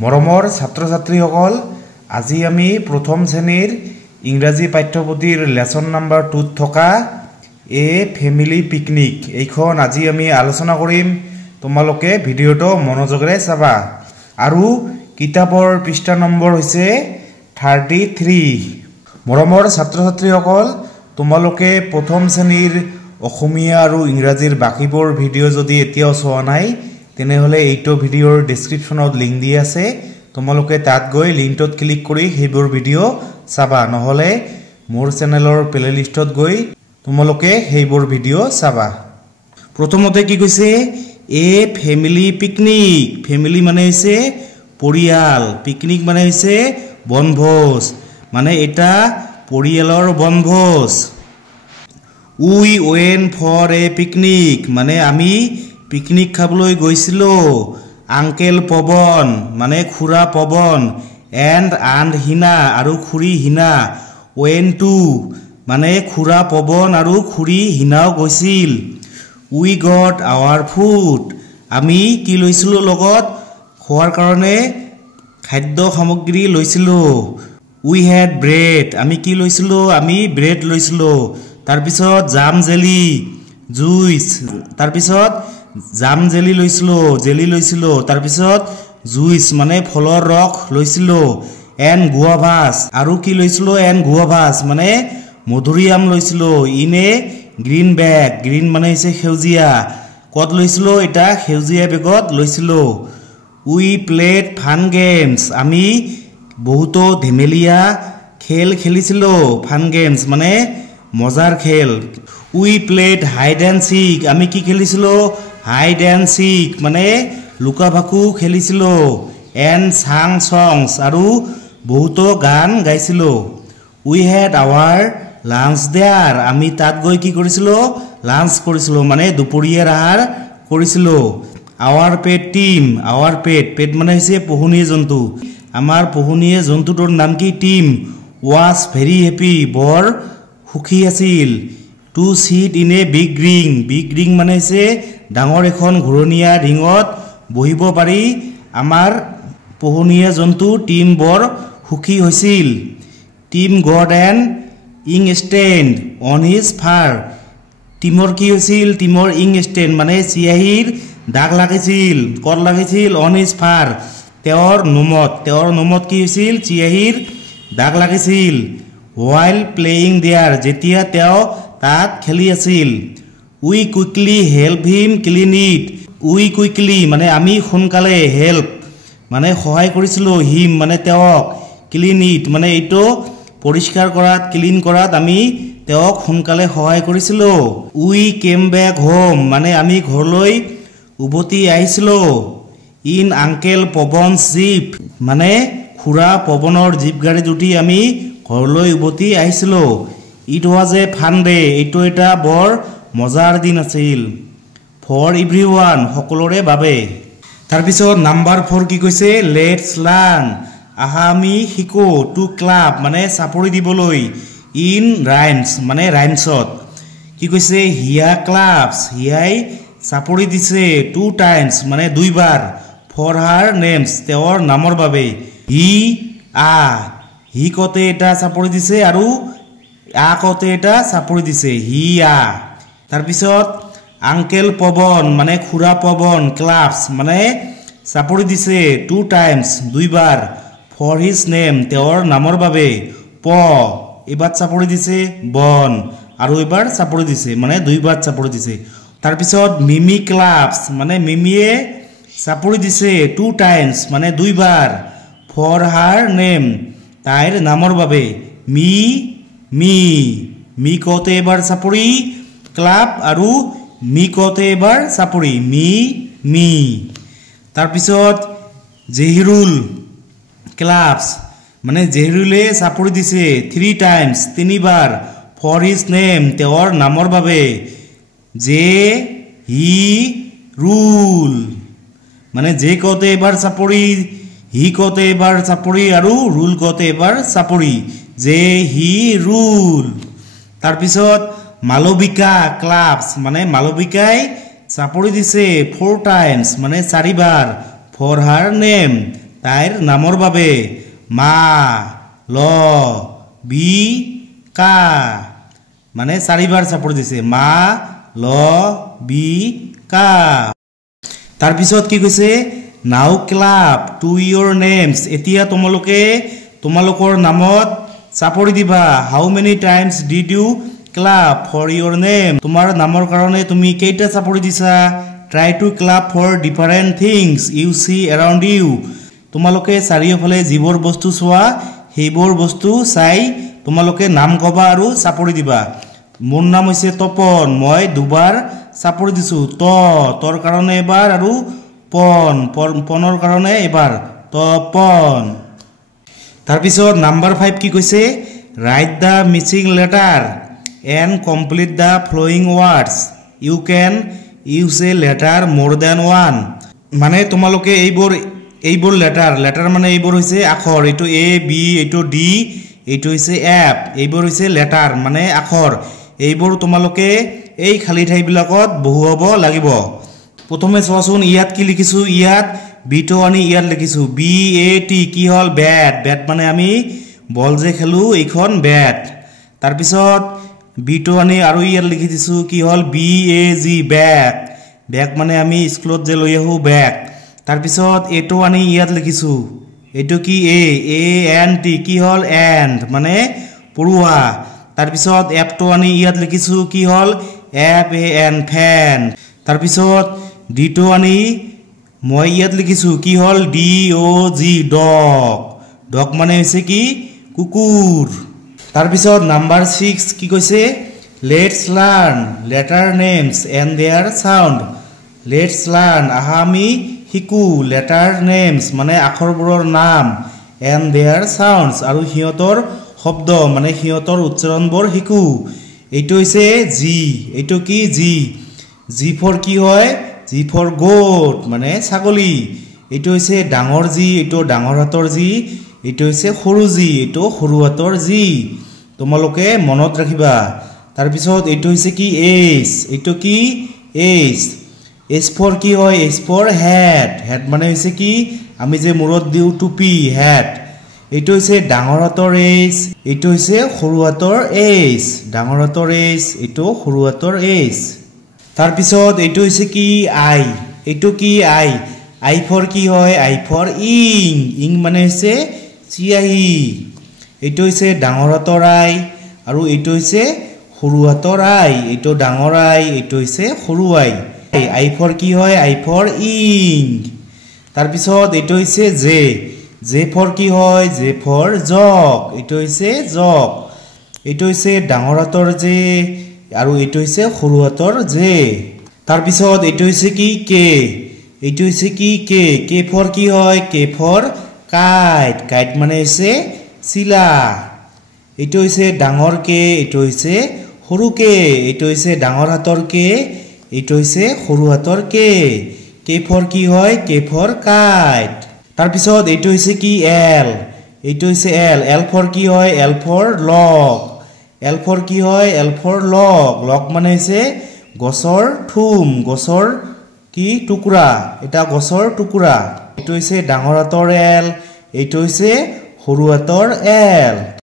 মৰমৰ ছাত্ৰ-ছাত্ৰীসকল, আজি আমি প্ৰথম শ্ৰেণীৰ ইংৰাজী পাঠ্যপুথিৰ লেসন নাম্বাৰ 2 থকা এ ফেমিলি পিকনিক এইখন আজি আমি আলোচনা কৰিম। তোমালোকে ভিডিওটো মনোযোগেৰে চাবা আৰু কিতাপৰ পৃষ্ঠা নম্বৰ হৈছে 33। মৰমৰ ছাত্ৰ-ছাত্ৰীসকল, তোমালোকে প্ৰথম শ্ৰেণীৰ অসমীয়া আৰু ইংৰাজীৰ বাকিবোৰ ভিডিও যদি এতিয়াও চোৱা নাই তেনেহলে এইটো ভিডিওৰ ডেসক্ৰিপশনত লিংক দি আছে। তোমালোকে তাত গৈ লিংকত ক্লিক কৰি সেইবোৰ ভিডিও চাবা, নহলে মোৰ চেনেলৰ প্লেলিষ্টত গৈ তোমালোকে সেইবোৰ ভিডিও চাবা। প্ৰথমতে কি কৈছে, এ ফেমিলি পিকনিক। ফেমিলি মানে হৈছে পৰিয়াল, পিকনিক মানে হৈছে বনভোজ, মানে এটা পৰিয়ালৰ বনভোজ। We went for a picnic, মানে আমি পিকনিক খাবলৈ গৈছিলো। আঙ্কেল পৱন মানে খুৰা পৱন, এণ্ড হিনা আৰু খুৰী হিনা, ওয়েন টু মানে খুৰা পৱন আৰু খুৰী হিনাও গৈছিল। উই গট আৱাৰ ফুড, আমি কি লৈছিলো লগত, খোৱাৰ কাৰণে খাদ্য সামগ্ৰী লৈছিলো। উই হেড ব্ৰেড, আমি কি লৈছিলো, আমি ব্ৰেড লৈছিলো। তাৰপিছত জাম জেলি জুইচ, তাৰপিছত জাম জেলি লৈছিলো। তাৰপিছত জুইচ মানে ফলৰ ৰস লৈছিলো। এণ্ড গুৱাভাছ, আৰু কি লৈছিলো, এণ্ড গুৱাভাছ মানে মধুৰিআম লৈছিলো। In a green bag, green মানে হৈছে সেউজীয়া। ক'ত লৈছিলো, এটা সেউজীয়া বেগত লৈছিলো। উই প্লেড ফান গেমছ, আমি বহুতো ধেমেলীয়া খেল খেলিছিলো। ফান গেমছ মানে মজাৰ খেল। উই প্লেড হাইড এণ্ড চিক, আমি কি খেলিছিলো, হাইড এণ্ড চিক মানে লুকা ভাকু খেলিছিলো। এণ্ড সাং সংছ, আৰু বহুতো গান গাইছিলো। উই হেড আৱাৰ লাঞ্চ দেয়াৰ, আমি তাত গৈ কি কৰিছিলো, লাঞ্চ কৰিছিলো মানে দুপৰীয়াৰ আহাৰ কৰিছিলো। আৱাৰ পেট টিম, আৱাৰ পেট মানে হৈছে পোহনীয়া জন্তু। আমাৰ পোহনীয়া জন্তুটোৰ নাম কি, টিম। ৱাজ ভেৰি হেপী, বৰ সুখী আছিল। To sit in a big ring মানে হৈছে ডাঙৰ এখন ঘূৰণীয়া ৰিঙত বহিব পাৰি। আমাৰ পোহনীয়া জন্তু টিম বৰ সুখী হৈছিল। টিম গড এন ইং ষ্টেণ্ড অন হিজ ফাৰ, টিমৰ কি হৈছিল, টিমৰ ইং ষ্টেণ্ড মানে চিয়াহীৰ দাগ লাগিছিল। ক'ত লাগিছিল, অন হিজ ফাৰ তেওঁৰ নোমত কি হৈছিল, চিয়াহীৰ দাগ লাগিছিল। হোৱাইল প্লেয়িং দেয়াৰ, যেতিয়া তেওঁ তাত খেলি আছিল। We quickly help him clean it, we quickly মানে আমি সোনকালে, হেল্প মানে সহায় কৰিছিলো, হিম মানে তেওঁক, ক্লিন ইট মানে এইটো পৰিষ্কাৰ কৰাত, ক্লিন কৰাত আমি তেওঁক সোনকালে সহায় কৰিছিলো। উই কেম বেক হোম মানে আমি ঘৰলৈ উভতি আহিছিলো। ইন আঙ্কেল পৱন জীপ মানে খুৰা পৱনৰ জীপ গাড়ীত উঠি আমি ঘৰলৈ উভতি আহিছিলো। It was a fun day, এইটো এটা বৰ মজাৰ দিন আছিল। ফৰ এভৰিৱান সকলোৰে বাবে। তাৰপিছত নাম্বাৰ 4 কি কৈছে, লেটছ লাৰ্ণ আহা আমি শিকো। টু ক্লাব মানে চাপৰি দিবলৈ। ইন ৰাইমছ মানে ৰাইমছত। কি কৈছে, হিয়া ক্লাবছ, হিয়াই চাপৰি দিছে। টু টাইমছ মানে দুইবাৰ। ফৰ হাৰ নেমছ তেওঁৰ নামৰ বাবে। হি কতে এটা চাপৰি দিছে আৰু কতে এটা চাপৰি দিছে, হি আ। তাৰপিছত আঙ্কেল পৱন মানে খুৰা পৱন, ক্লাবছ মানে চাপৰি দিছে। টু টাইমছ দুইবাৰ। ফৰ হিজ নেম তেওঁৰ নামৰ বাবে। এইবাৰ চাপৰি দিছে, বন আৰু এইবাৰ চাপৰি দিছে মানে দুইবাৰ চাপৰি দিছে। তাৰপিছত মিমি ক্লাবছ মানে মিমিয়ে চাপৰি দিছে। টু টাইমছ মানে দুইবাৰ। ফৰ হাৰ নেম তাইৰ নামৰ বাবে। মি কতে এবাৰ চাপৰি, ক্লাব আৰু মি কতে এবাৰ চাপৰি, মি। তাৰপিছত জেহিৰুল ক্লাবছ মানে জেহিৰুলে চাপৰি দিছে। থ্ৰী টাইমছ তিনিবাৰ। ফৰ হিজ নেম তেওঁৰ নামৰ বাবে। জে হি ৰুল মানে জে কতে এবাৰ চাপৰি, হি কতে এবাৰ চাপৰি আৰু ৰুল কতে এবাৰ চাপৰি, জে হি ৰুল। তাৰপিছত মালবিকা ক্লাবছ মানে মালবিকাই চাপৰি দিছে। ফ'ৰ টাইমছ মানে চাৰিবাৰ। ফৰ হাৰ নেম তাইৰ নামৰ বাবে মা ল বি কা মানে চাৰিবাৰ চাপৰি দিছে মা ল বি কা তাৰ পিছত কি কৈছে নাও ক্লাব টু ইয়োৰ নেমস এতিয়া তোমালোকৰ নামত চাপৰি দিবা how many times did you clap for your name তোমাৰ নামৰ কাৰণে তুমি কেইটা চাপৰি দিছা try to clap for different things you see around you তোমালোকে চাৰিওফালে যিবোৰ বস্তু চোৱা সেইবোৰ বস্তু চাই তোমালোকে নাম কবা আৰু চাপৰি দিবা মোৰ নাম হৈছে তপন মই দুবাৰ চাপৰি দিছো তোৰ কাৰণে এবাৰ আৰু পনৰ কাৰণে এবাৰ তপন তাৰ পিছত নাম্বাৰ 5 কি কৈছে write the missing letter and complete the following words you can use a letter more than one মানে তোমালোকে এইবোৰ লেটাৰ মানে এইবোৰ হৈছে আখৰ এইটো এ বি এইটো ডি এইটো হৈছে এফ এইবোৰ হৈছে লেটাৰ মানে আখৰ এইবোৰ তোমালোকে এই খালি ঠাইবিলাকত বহুৱাব লাগিব প্ৰথমে চোৱাচোন ইয়াত কি লিখিছো ইয়াত বিটো আনি ইয়াত লিখিছো বি এ টি কি হল বেট মানে আমি বল যে খেলো এইখন বেট তাৰ পিছত বিটো আনি আৰু ইয়াত লিখি দিছো কি হল বি এ জি বেগ মানে আমি স্কুলত যে লৈ আহো বেগ তাৰ পিছত এটো আনি ইয়াত লিখিছো এটো কি এ এন টি কি হল এন্ড মানে পৰুৱা তাৰ পিছত এফ টো আনি ইয়াত লিখিছো কি হল এফ এ এন ফেন তাৰ পিছত ডি টো আনি মই ইয়াত লিখিছো কি হল ডি ও জি ডগ মানে হৈছে কি কুকুৰ তাৰ পিছত নাম্বাৰ 6 কি কৈছে let's learn letter names and their sound let's learn আমি শিকো লেটাৰ নেমস মানে আখৰবোৰৰ নাম এণ্ড देयर সাউন্ডস আৰু হিয়তৰ শব্দ মানে হিয়তৰ উচ্চাৰণবোৰ শিকো এইটো হৈছে জি এইটো কি জি ফৰ কি হয় জি ফৰ গোট মানে ছাগলী এইটো হৈছে ডাঙৰ জি এইটো ডাঙৰ হাতৰ জি এইটো হৈছে সৰু জি এইটো সৰু হাতৰ জি তোমালোকে মনত ৰাখিবা তাৰ পিছত এইটো হৈছে কি এইচ এইটো কি এইচ ফৰ কি হয় এইচ ফৰ হেড মানে হৈছে কি আমি যে মূৰত দিও টুপি হেড এইটো হৈছে ডাঙৰ হাতৰ এইচ এইটো হৈছে সৰু হাতৰ এইচ ডাঙৰ হাতৰ এইচ এইটো সৰু হাতৰ এইচ তাৰ পিছত এইটো হৈছে কি আই এইটো কি আই ফৰ কি হয় আই ফৰ ইং মানে হৈছে চিয়াহি এইটো হৈছে ডাঙৰ হাতৰ আই আৰু এইটো হৈছে সৰু হাতৰ আই এইটো ডাঙৰ আই এইটো হৈছে সৰু আই আই ফৰ কি হয় আই ফৰ ইং তাৰ পিছত এইটো হৈছে জে ফৰ কি হয় জে ফৰ জগ এইটো হৈছে জগ এইটো হৈছে ডাঙৰ হাতৰ জে আৰু এইটো হৈছে সৰু হাতৰ জে তাৰ পিছত এইটো হৈছে কি কে এইটো হৈছে কি কে ফৰ কি হয় কে ফৰ কাইট মানে হৈছে চিলা এইটো হৈছে ডাঙৰ কে এইটো হৈছে সৰু কে এইটো হৈছে ডাঙৰ হাতৰ কে এইটো হৈছে সৰু হাতৰ কে ফৰ কি হয় কে ফৰ কাইট তাৰ পিছত এইটো হৈছে কি এইটো হৈছে এল ফৰ কি হয় এল ফৰ কি হয় এল ফৰ লগ মানে হৈছে গছৰ ঠুম গছৰ কি টুকুৰা এটা গছৰ টুকুৰা এইটো হৈছে ডাঙৰ হাতৰ এল এইটো হৈছে সৰু হাতৰ এল